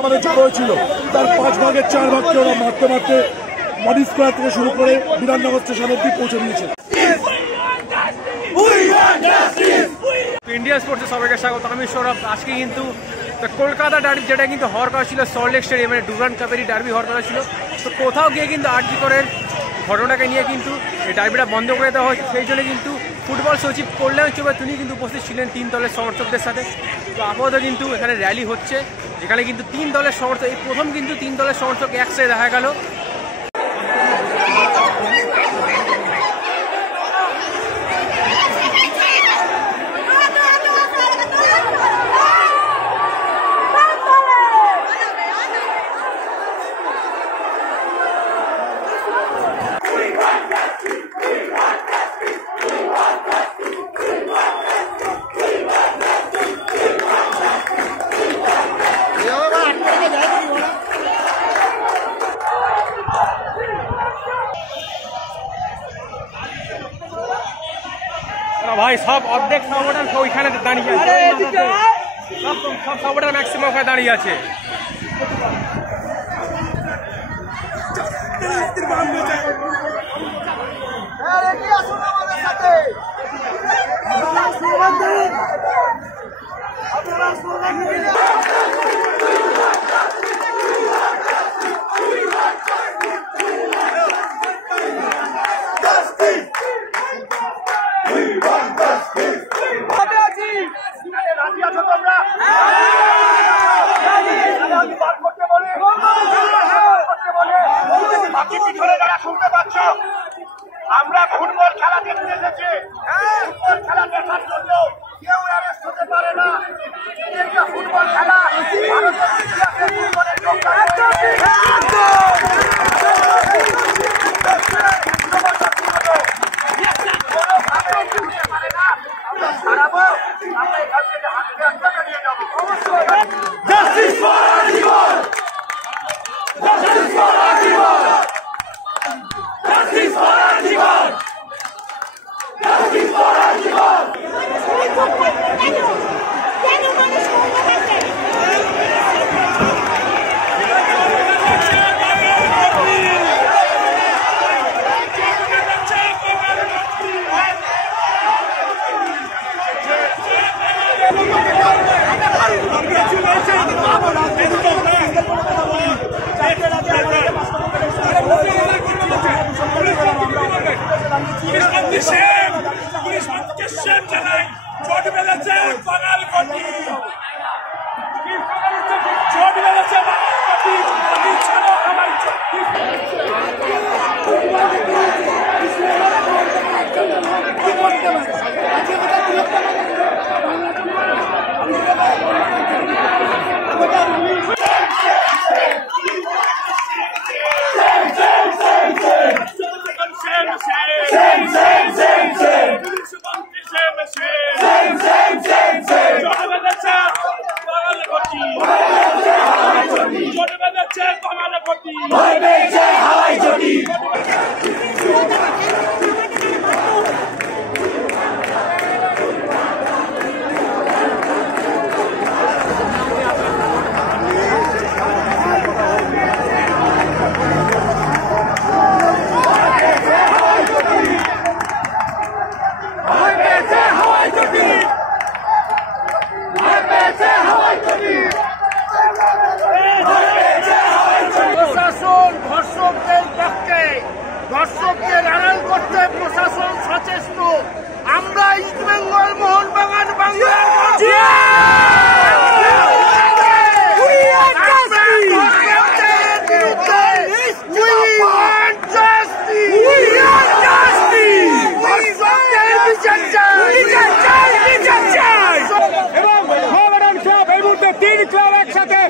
আমাদের জড়ো হয়েছিল তার 5 ভাগের 4 ভাগকে ওরা মারতে মারতে মডি স্কোয়ার থেকে শুরু করে বিধাননগর স্টেশন অব্দি পৌঁছে দিয়েছে। ইন্ডিয়া স্পোর্টসে সবাইকে স্বাগত। আমি সৌরভ। আজকে কিন্তু কলকাতা ডার্বি, যেটা কিন্তু হওয়ার কথা ছিল সল্টলেক স্টেডিয়ামে, ডুরান্ড কাপেরই ডার্বি হওয়ার কথা ছিল, তো কোথাও গিয়ে কিন্তু আরজি করের ঘটনাকে নিয়ে কিন্তু এই ডার্বিটা বন্ধ করে দেওয়া হয়েছে। সেই জন্য কিন্তু ফুটবল সচিব কল্যাণ চৌবে তিনি কিন্তু উপস্থিত ছিলেন 3 দলের সমর্থকদের সাথে। তো আপাতত কিন্তু এখানে র্যালি হচ্ছে, যেখানে কিন্তু 3 দলের সমর্থক, এই প্রথম কিন্তু 3 দলের সমর্থক একসাথে দেখা গেল। ভাই সব অর্ধেক সাপোর্টার ওইখানে দাঁড়িয়ে আছে, সব সাপোর্টার ম্যাক্সিমাম ওখানে দাঁড়িয়ে আছে। আমরা ফুটবল খেলা দেখতে এসেছি, ফুটবল খেলা দেখার জন্য কেউ অ্যারেস্ট হতে পারে না। এটা ফুটবল খেলা, ভারতের ইতিহাসে ফুটবলের ছাড়াবো, আমরা এখান থেকে হাতে হাতে নিয়ে যাবো। Justice for RG Kar, justice for RG Kar, justice for RG Kar, justice for RG Kar. ধর্ষকদের আড়াল করতে প্রশাসন সচেষ্ট। আমরা ইস্ট বেঙ্গল মোহনবাগান বাংলা এই মুহূর্তে 3 ক্লাব একসাথে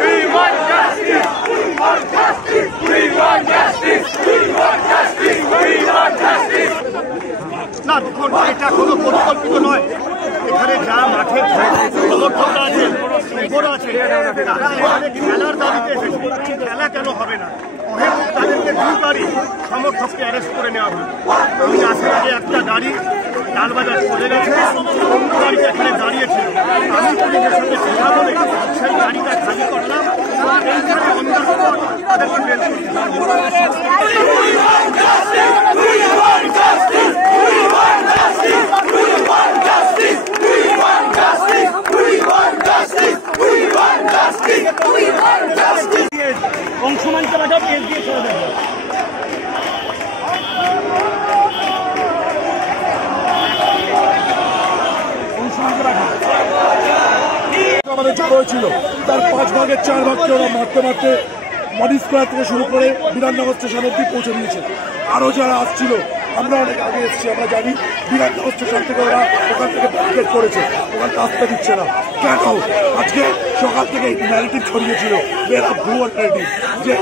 We want justice! We want justice! দেখুন এটা কোনো পরিকল্পিত নয়। এখানে যা মাঠে সমর্থকরা আছে, উপরও আছে, তারা এখানে খেলার দাবিতে এসেছে। খেলা কেন হবে না? তাদেরকে 2 গাড়ি সমর্থককে অ্যারেস্ট করে নেওয়া হলো। আমি আসার আগে একটা গাড়ি লালবাজার চলে গেছে, অন্য গাড়িটা এখানে দাঁড়িয়েছিল। আমি পুলিশের সঙ্গে কথা বলে সেই গাড়িটা খালি করলাম। এইখানে অন্য তাদেরকে বের অংশমানকে বাজাও পেজ দিয়ে ছেড়ে দেবো। আমাদের জড়ো হয়েছিল, তার 5 ভাগের 4 ভাগকে ওরা মারতে মারতে মডি স্কোয়ার থেকে শুরু করে বিধাননগর স্টেশন অব্দি পৌঁছে দিয়েছে। আরও যারা আসছিল, আমরা অনেক আগে এসেছি, আমরা জানি বিধাননগর স্টেশন থেকে ওরা ওখান থেকে ব্যারিকেড করেছে, ওখানে আসতে দিচ্ছে না। কেন? আজকে সকাল থেকে এই ন্যারেটিভ ছড়িয়েছিল, এরা ভুয়ো ন্যারেটিভ, যে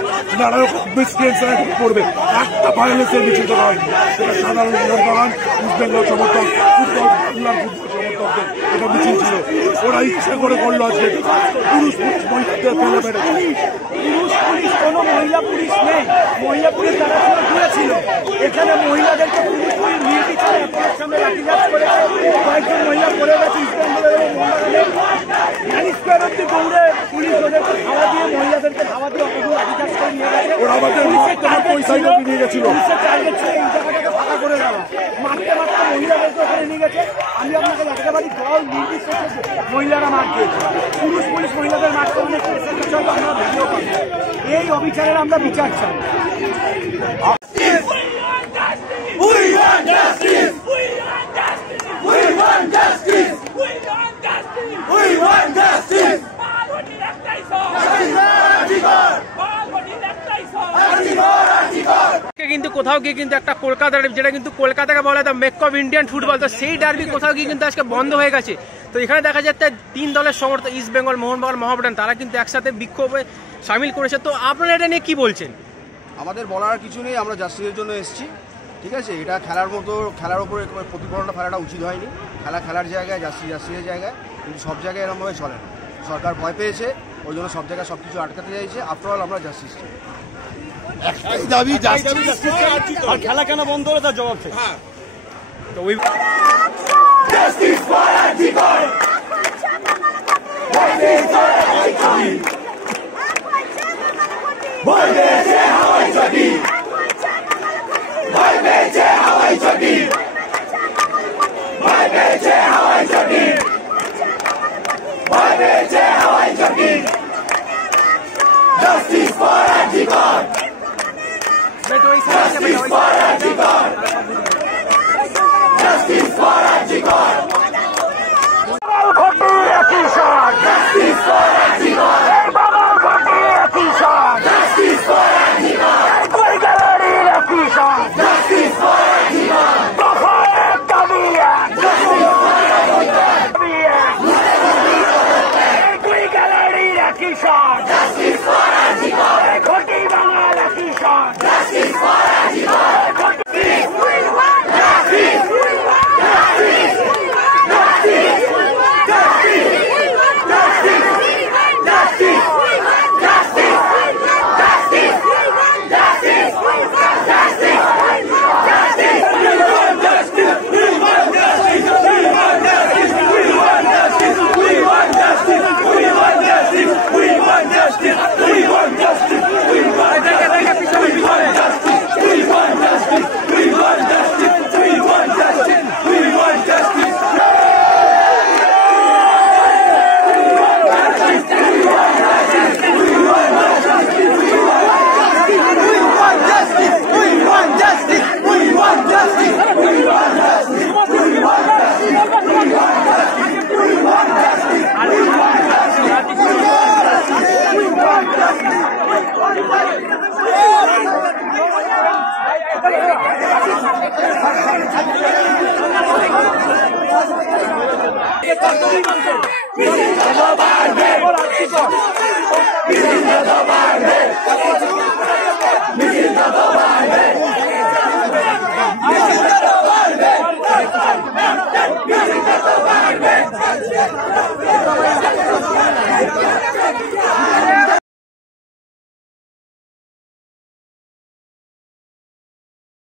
নানা রকম মিসক্রিয়েন্স করবে। একটা ভায়োলেন্সের মিছিল করা হয়নি। সেটা সাধারণ মোহনবাগান, ইস্ট বেঙ্গল সমর্থক, ফুটবল বাংলার ফুটবল সমর্থকদের এটা মিছিল ছিল। ওরা ইচ্ছে করে করলো আজকে। পুরুষ মহিলাদের ফেলে বেড়েছে। পুরুষ পুলিশ কোনো মহিলা পুলিশ নেই, মহিলা পুলিশ তারা ছিল। এখানে মহিলাদেরকে পুলিশ পুলিশ নির্বিচারে আপনার সামনে লাঠিচার্জ করেছে। কয়েকজন মহিলা পড়ে গেছে ইস্ট বেঙ্গলের এবং মোহনবাগানের স্কোয়ার অব্দি দৌড়ে পুলিশ ওদেরকে ধাওয়া দিয়ে, মহিলাদেরকে ধাওয়া দিয়ে অপদূর লাঠিচার্জ করে নিয়ে গেছে। পুলিশের টার্গেট ছিল এই জায়গাটাকে ফাঁকা করে দেওয়া, মারতে মারতে মহিলাদেরকে ওখানে নিয়ে গেছে। আমি আপনাকে দেখাতে পারি দল নির্দিষ্ট মহিলারা মার দিয়েছে। পুরুষ পুলিশ মহিলাদের মারতে অনেক আমরা ভিডিও পাবো। এই অবিচারের আমরা বিচার চাই। কিন্তু কোথাও গিয়ে কিন্তু একটা কলকাতা, যেটা কিন্তু কলকাতাকে বলা হয় মেক অফ ইন্ডিয়ান ফুটবল, তো সেই ডার্বি কোথাও গিয়ে কিন্তু আজকে বন্ধ হয়ে গেছে। তো এখানে দেখা যাচ্ছে 3 দলের সমর্থক, ইস্ট বেঙ্গল, মোহনবাগান, মহামেডান, তারা কিন্তু একসাথে বিক্ষোভে সামিল করেছে। তো আপনারা এটা নিয়ে কি বলছেন? আমাদের বলার কিছু নেই, আমরা জাস্টিসের জন্য এসেছি। ঠিক আছে, এটা খেলার মতো, খেলার উপরে প্রতিফলনটা ফেলাটা উচিত হয়নি। খেলার জায়গায়, জাস্টিসের জায়গায়, কিন্তু সব জায়গায় এরকমভাবে চলে না। সরকার ভয় পেয়েছে, ওই জন্য সব জায়গায় সব কিছু আটকাতে চাইছে। আফটারঅল আমরা জাস্টিস চাই। আর খেলা কেন বন্ধ হলো তার জবাব চাই। তো ওই Justice for Antigone! Justice for Antigone! Justice for Antigone! Justice for Antigone! Justice for Antigone! Justice for Antigone! Justice for Antigone! Justice for Antigone! We want justice! We want justice! Justice! Justice! We want justice! We want justice! We want justice! Justice! We want justice! We want justice! Justice! We want justice! We want justice! We want justice! We want justice! We want justice! We want justice! We want justice! We want justice! We want This is the